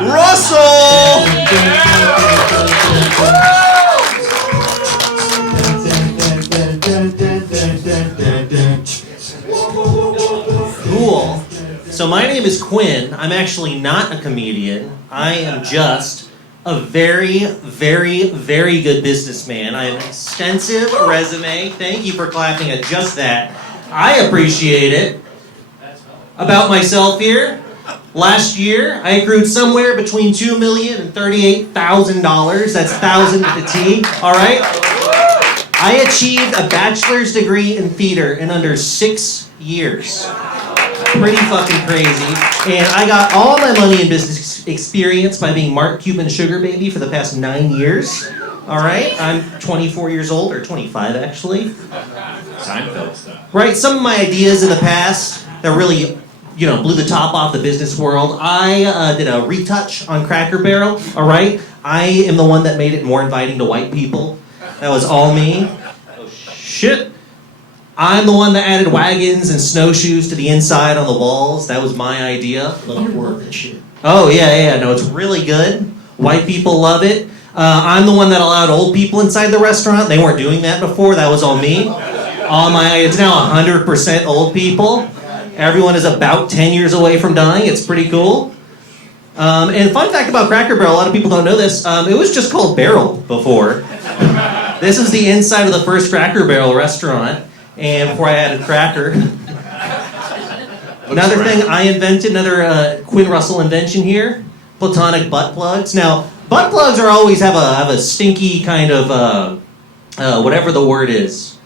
Russell! Cool. So my name is Quinn. I'm actually not a comedian. I am just a very, very, very good businessman. I have an extensive resume. Thank you for clapping at just that. I appreciate it. About myself here. Last year, I accrued somewhere between $2 million and $38,000. That's thousand with a T. All right. I achieved a bachelor's degree in theater in under 6 years. Pretty fucking crazy. And I got all my money in business experience by being Mark Cuban's sugar baby for the past 9 years. All right. I'm 24 years old, or 25 actually. Seinfeld. Right. Some of my ideas in the past that really, blew the top off the business world. I did a retouch on Cracker Barrel, all right? I am the one that made it more inviting to white people. That was all me. Oh, shit. I'm the one that added wagons and snowshoes to the inside on the walls. That was my idea. Love your work and shit. Oh, yeah. No, it's really good. White people love it. I'm the one that allowed old people inside the restaurant. They weren't doing that before. That was all me. It's now 100% old people. Everyone is about 10 years away from dying. It's pretty cool. And fun fact about Cracker Barrel, a lot of people don't know this, it was just called Barrel before. This is the inside of the first Cracker Barrel restaurant, and before I added cracker. Another thing I invented, another Quinn Russell invention here, platonic butt plugs. Now, butt plugs always have a stinky kind of, whatever the word is.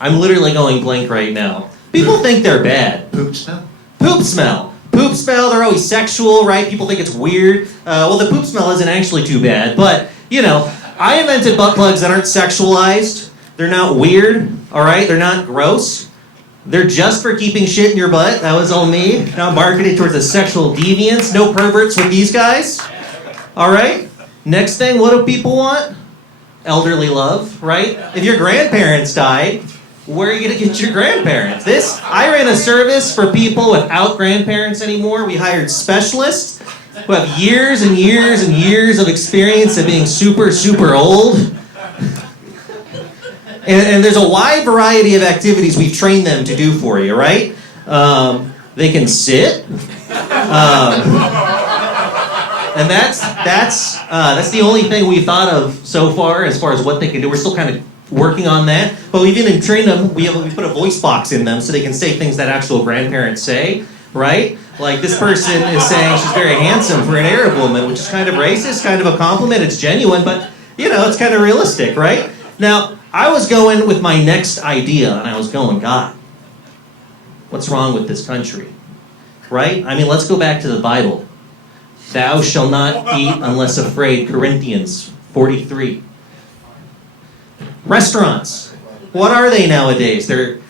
I'm literally going blank right now. People think they're bad. Poop smell? Poop smell. Poop smell, they're always sexual, right? People think it's weird. Well, the poop smell isn't actually too bad, but, I invented butt plugs that aren't sexualized. They're not weird, all right? They're not gross. They're just for keeping shit in your butt. That was all me. Not marketed towards a sexual deviance. No perverts with these guys. All right? Next thing, what do people want? Elderly love, right? If your grandparents died, where are you going to get your grandparents? I ran a service for people without grandparents anymore. We hired specialists who have years and years and years of experience of being super, super old. And there's a wide variety of activities we've trained them to do for you, right? They can sit. And that's the only thing we've thought of so far as what they can do. We're still kind of working on that, but we've even trained them. We put a voice box in them so they can say things that actual grandparents say, right? Like this person is saying she's very handsome for an Arab woman, which is kind of racist, kind of a compliment. It's genuine, but it's kind of realistic, right? Now, I was going with my next idea, and I was going, God, what's wrong with this country, right? I mean, let's go back to the Bible. Thou shalt not eat unless afraid, Corinthians 43. Restaurants, what are they nowadays? They're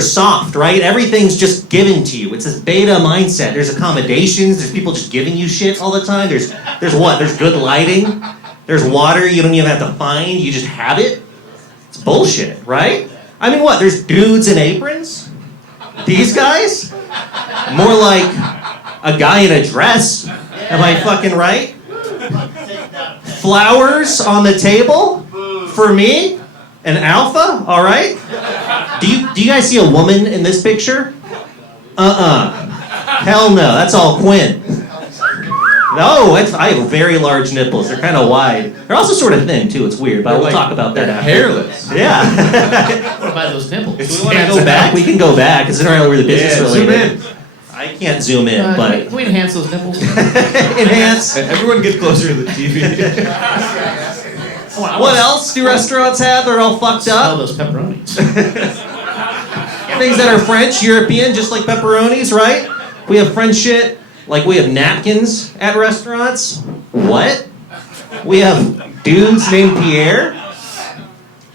soft, right? Everything's just given to you. It's this beta mindset. There's accommodations. There's people just giving you shit all the time. There's what? There's good lighting. There's water you don't even have to find. You just have it. It's bullshit, right? I mean, what? There's dudes in aprons? These guys? More like a guy in a dress. Am I fucking right? Flowers on the table for me? An alpha? All right. Do you guys see a woman in this picture? Hell no. That's all Quinn. No, I have very large nipples. They're kind of wide. They're also sort of thin too. It's weird, but we'll talk about that after. Hairless. Yeah. What about those nipples? Do we want to go back? We can go back. It's not really the business related. Zoom in. I can't zoom in, but can we enhance those nipples? enhance. Everyone get closer to the TV. What else do restaurants have? They're all fucked Smell up. those pepperonis. Things that are French, European, just like pepperonis, right? We have French shit. Like we have napkins at restaurants. What? We have dudes named Pierre.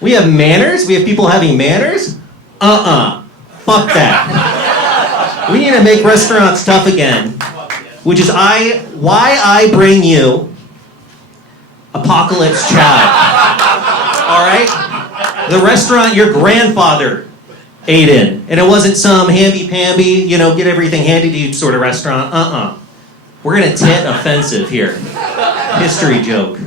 We have manners. We have people having manners. Fuck that. We need to make restaurants tough again. Which is why I bring you Apocalypse Chow. Alright? The restaurant your grandfather ate in. And it wasn't some hamby-pamby, get everything handed to you sort of restaurant. We're gonna tit offensive here. History joke.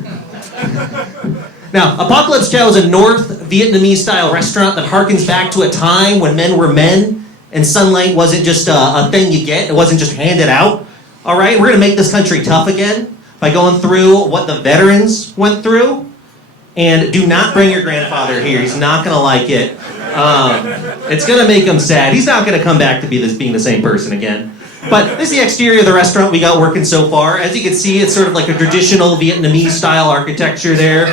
Now, Apocalypse Chow is a North Vietnamese-style restaurant that harkens back to a time when men were men and sunlight wasn't just a thing you get. It wasn't just handed out. All right, we're gonna make this country tough again by going through what the veterans went through. And do not bring your grandfather here. He's not gonna like it. It's gonna make him sad. He's not gonna come back to being the same person again. But this is the exterior of the restaurant we got working so far. As you can see, it's sort of like a traditional Vietnamese-style architecture there.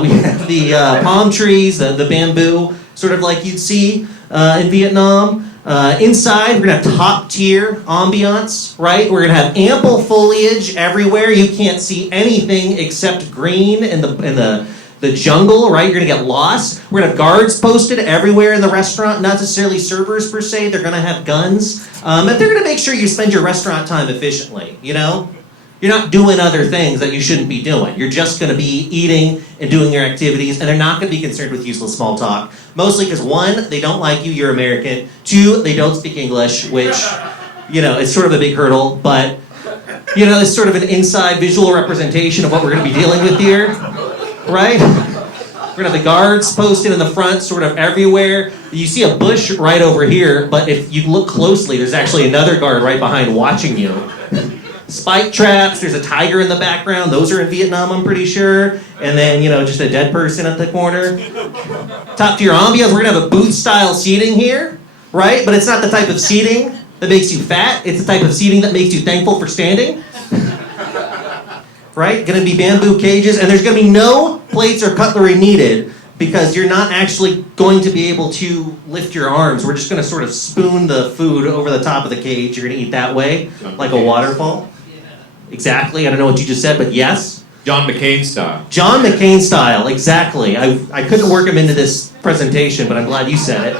We have the palm trees, the bamboo, sort of like you'd see in Vietnam. Inside, we're gonna have top-tier ambiance, right? We're gonna have ample foliage everywhere. You can't see anything except green in the jungle, right? You're gonna get lost. We're gonna have guards posted everywhere in the restaurant, not necessarily servers per se. They're gonna have guns. And they're gonna make sure you spend your restaurant time efficiently, you know? You're not doing other things that you shouldn't be doing. You're just gonna be eating and doing your activities, and they're not gonna be concerned with useless small talk. Mostly because one, they don't like you, you're American. Two, they don't speak English, which, you know, it's sort of a big hurdle, but, you know, it's sort of an inside visual representation of what we're gonna be dealing with here. Right? We're gonna have the guards posted in the front, sort of everywhere. You see a bush right over here, but if you look closely, there's actually another guard right behind watching you. Spike traps, there's a tiger in the background. Those are in Vietnam, I'm pretty sure. And then, you know, just a dead person at the corner. Top tier ambiance, we're gonna have a booth-style seating here, right? But it's not the type of seating that makes you fat. It's the type of seating that makes you thankful for standing. Right? Gonna be bamboo cages, and there's gonna be no plates or cutlery needed because you're not actually going to be able to lift your arms. We're just gonna sort of spoon the food over the top of the cage. You're gonna eat that way, like a waterfall. Exactly, I don't know what you just said, but yes. John McCain style. John McCain style, exactly. I couldn't work him into this presentation, but I'm glad you said it.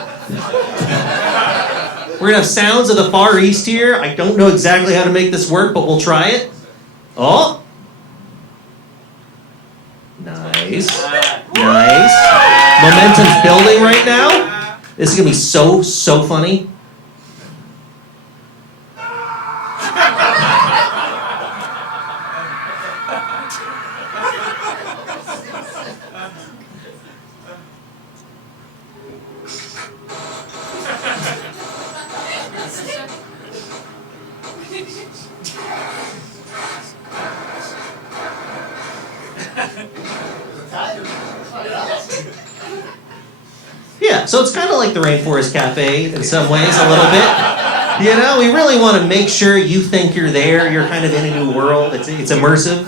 We're gonna have sounds of the Far East here. I don't know exactly how to make this work, but we'll try it. Oh! Nice. Nice. Momentum's building right now. This is gonna be so funny. Yeah, so it's kind of like the Rainforest Cafe in some ways, a little bit. You know, we really want to make sure you think you're there. You're kind of in a new world. It's immersive.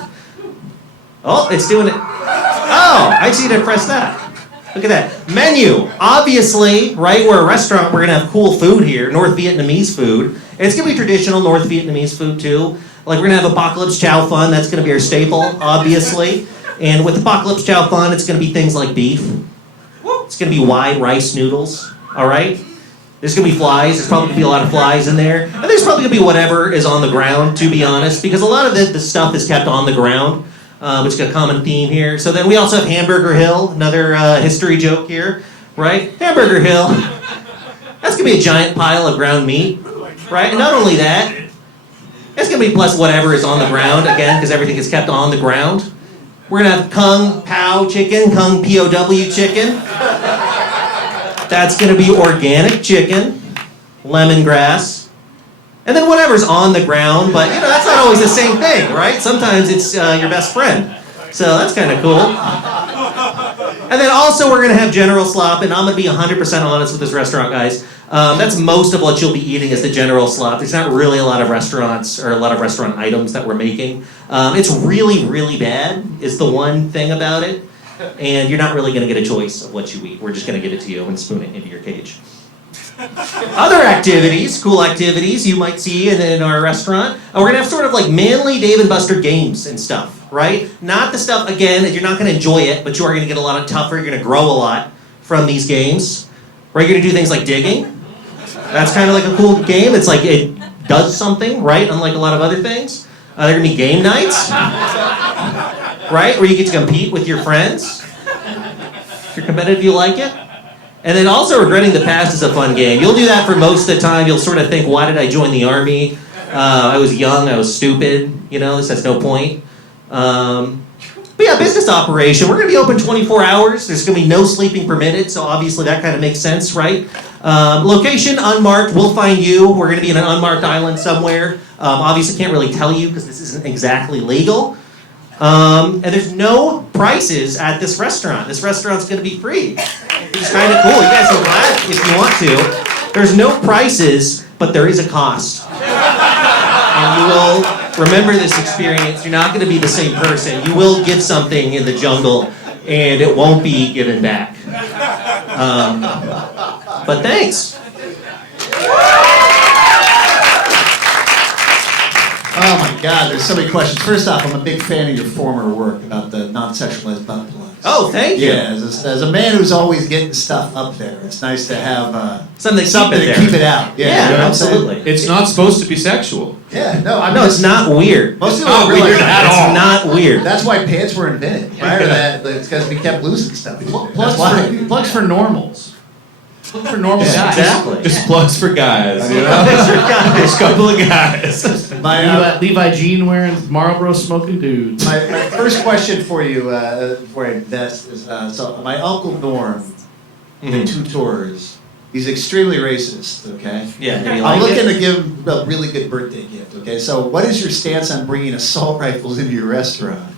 Oh, it's doing it. Oh, I see to press that. Look at that. Menu. Obviously, right, we're a restaurant. We're going to have cool food here, North Vietnamese food. And it's going to be traditional North Vietnamese food, too. Like, we're going to have Apocalypse Chow Fun. That's going to be our staple, obviously. And with Apocalypse Chow Fun, it's going to be things like beef. It's going to be wide rice noodles, all right? There's going to be flies. There's probably going to be a lot of flies in there. And there's probably going to be whatever is on the ground, to be honest, because a lot of the stuff is kept on the ground, which is a common theme here. So then we also have Hamburger Hill, another history joke here, right? Hamburger Hill. That's going to be a giant pile of ground meat, right? And not only that, it's going to be plus whatever is on the ground, again, because everything is kept on the ground. We're going to have Kung Pao chicken, Kung POW chicken. That's going to be organic chicken, lemongrass, and then whatever's on the ground, but you know, that's not always the same thing, right? Sometimes it's your best friend. So that's kind of cool. And then also we're going to have General Slop, and I'm going to be 100% honest with this restaurant, guys. That's most of what you'll be eating is the General Slop. There's not really a lot of restaurants or a lot of restaurant items that we're making. It's really, really bad is the one thing about it. And you're not really going to get a choice of what you eat. We're just going to give it to you and spoon it into your cage. Other activities, cool activities you might see in our restaurant. We're going to have sort of like manly Dave and Buster games and stuff, right? Not the stuff, again, you're not going to enjoy it, but you are going to get a lot of tougher. You're going to grow a lot from these games. Right? You're going to do things like digging. That's kind of like a cool game. It's like it does something, right? Unlike a lot of other things. There are going to be game nights. Right? Where you get to compete with your friends. If you're competitive, you like it. And then also regretting the past is a fun game. You'll do that for most of the time. You'll sort of think, why did I join the army? I was young, I was stupid, this has no point. But yeah, business operation. We're going to be open 24 hours. There's going to be no sleeping permitted, so obviously that kind of makes sense, right? Location, unmarked. We'll find you. We're going to be in an unmarked island somewhere. Obviously can't really tell you because this isn't exactly legal. And there's no prices at this restaurant. This restaurant's going to be free. It's kind of cool. You guys can laugh if you want to. There's no prices, but there is a cost. And you will remember this experience. You're not going to be the same person. You will give something in the jungle, and it won't be given back. But thanks. Oh my God, there's so many questions. First off, I'm a big fan of your former work about the non-sexualized butt plugs. Oh, thank you. Yeah, as a man who's always getting stuff up there, it's nice to have something to keep it out. Yeah, you know absolutely. It's not supposed to be sexual. Yeah, no, I mean, No, it's not weird. Most people don't realize It's not weird. That's why pants were invented. Prior to that, it's because we kept losing stuff. That's why. Plugs for normals. Plugs for normal Yeah, guys. Exactly. Just plugs for guys, you know? Just a couple of guys. Levi Jean wearing Marlboro smoking dudes. My first question for you, before I invest, is so my uncle Norm did 2 tours. He's extremely racist, okay? Yeah, do you I'm like looking it? to give him a really good birthday gift, okay? So what is your stance on bringing assault rifles into your restaurant?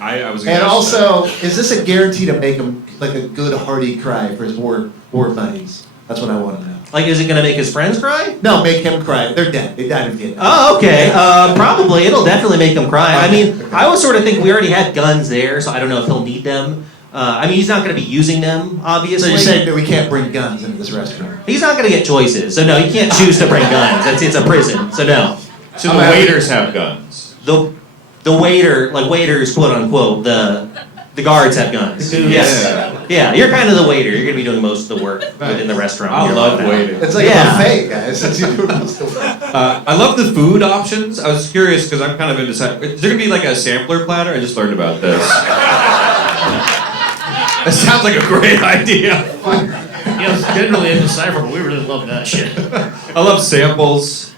I was And also, is this a guarantee to make him like a good hearty cry for his war buddies? That's what I want to know. Like, is it going to make his friends cry? No, make him cry. They're dead. They died of Vietnam. Oh, okay. Probably. It'll definitely make him cry. I mean, I was sort of think we already had guns there, so I don't know if he'll need them. I mean, he's not going to be using them, obviously. So you're saying that we can't bring guns into this restaurant? He's not going to get choices, so no, he can't choose to bring guns. It's a prison, so no. So the waiters have guns. The waiter, like waiters, quote unquote, the guards have guns. Yes. Yeah, you're kind of the waiter. You're going to be doing most of the work within the restaurant. I love waiting. It's like Yeah. a buffet, guys. Since you do most of the work. I love the food options. I was curious because I'm kind of indecisive. Is there going to be like a sampler platter? I just learned about this. That sounds like a great idea. It's generally indecipherable. We really love that shit. I love samples,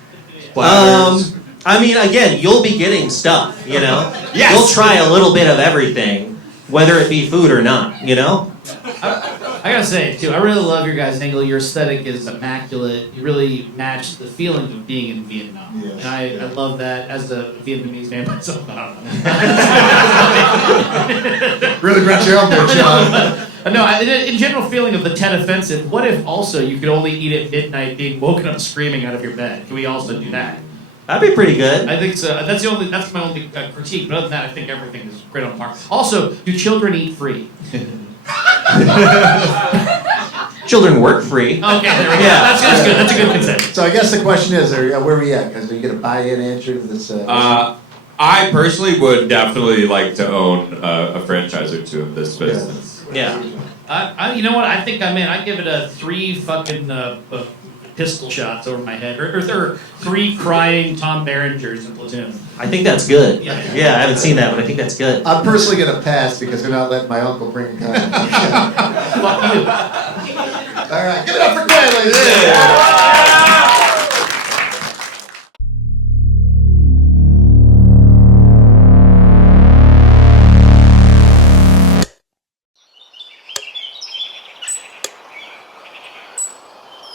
platters. I mean, again, you'll be getting stuff, Yes. You'll try a little bit of everything, whether it be food or not, I gotta say, too, I really love your guys' angle. Your aesthetic is immaculate. You really match the feeling of being in Vietnam. Yes, And I love that as a Vietnamese man myself. I don't know. Really brought you out there, John. No, in general feeling of the Tet Offensive, what if also you could only eat at midnight being woken up screaming out of your bed? Can we also do that? That'd be pretty good. I think so. That's my only critique. But other than that, I think everything is great on par. Also, do children eat free? Children work free. Okay, there we go. Yeah. That's good. That's a good consent. So I guess the question is, where are we at? Because are you going to buy in answer to this? I personally would definitely like to own a franchise or 2 of this business. Yeah. You know what? I think I'm in. I'd give it a 3 fucking pistol shots over my head, or 3 crying Tom Beringers in Platoon. I think that's good. Yeah. I haven't seen that, but I think that's good. I'm personally going to pass because they're not letting my uncle bring a gun. Fuck you. All right, give it up for Glenn, ladies and gentlemen.